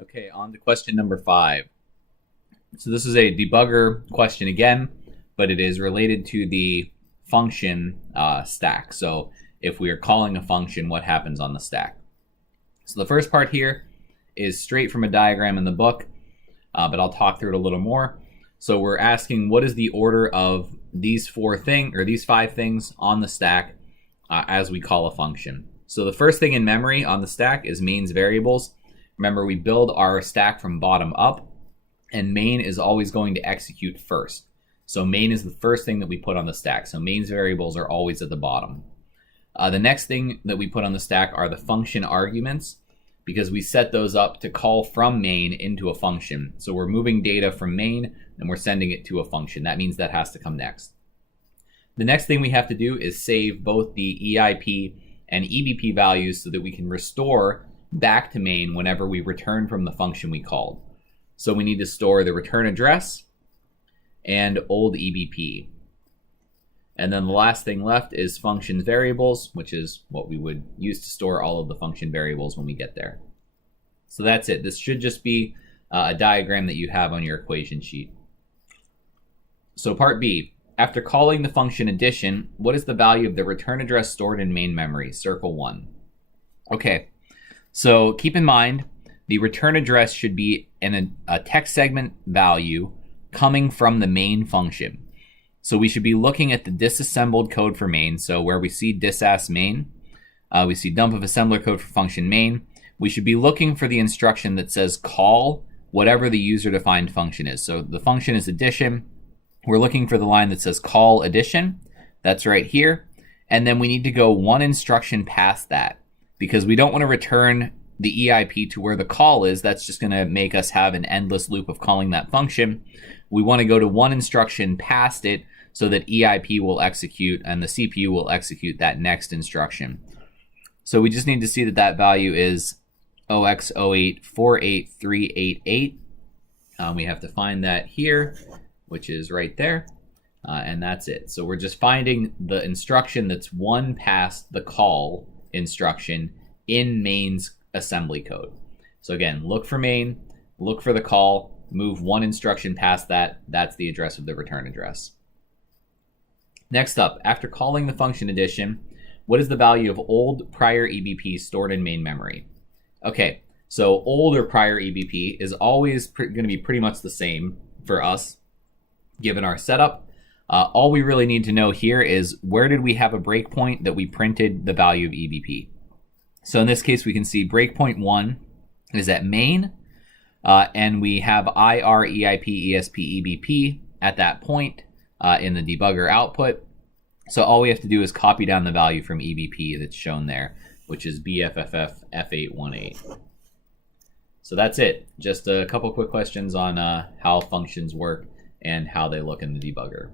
Okay, on to question number 5. So this is a debugger question again, but it is related to the function stack. So if we are calling a function, what happens on the stack? So the first part here is straight from a diagram in the book, but I'll talk through it a little more. So we're asking what is the order of these 5 things on the stack as we call a function. So the first thing in memory on the stack is main's variables. Remember, we build our stack from bottom up, and main is always going to execute first. So main is the first thing that we put on the stack. So main's variables are always at the bottom. The next thing that we put on the stack are the function arguments, because we set those up to call from main into a function. So we're moving data from main and we're sending it to a function. That means that has to come next. The next thing we have to do is save both the EIP and EBP values so that we can restore back to main whenever we return from the function we called. So we need to store the return address and old EBP. And then the last thing left is function variables, which is what we would use to store all of the function variables when we get there. So that's it. This should just be a diagram that you have on your equation sheet. So part B, after calling the function addition, what is the value of the return address stored in main memory? Circle 1. Okay, so keep in mind, the return address should be a text segment value coming from the main function. So we should be looking at the disassembled code for main. So where we see disass main, we see dump of assembler code for function main. We should be looking for the instruction that says call whatever the user-defined function is. So the function is addition. We're looking for the line that says call addition. That's right here. And then we need to go one instruction past that, because we don't want to return the EIP to where the call is. That's just going to make us have an endless loop of calling that function. We want to go to one instruction past it so that EIP will execute and the CPU will execute that next instruction. So we just need to see that that value is 0x08483888. We have to find that here, which is right there, and that's it. So we're just finding the instruction that's one past the call instruction in main's assembly code. So again, look for main, look for the call, move one instruction past that. That's the address of the return address. Next up, after calling the function addition, what is the value of old prior EBP stored in main memory? Okay, so old or prior EBP is always going to be pretty much the same for us, given our setup. All we really need to know here is where did we have a breakpoint that we printed the value of EBP. So in this case, we can see breakpoint 1 is at main, and we have IR, EIP, ESP, EBP at that point in the debugger output. So all we have to do is copy down the value from EBP that's shown there, which is BFFF F818. So that's it. Just a couple quick questions on how functions work and how they look in the debugger.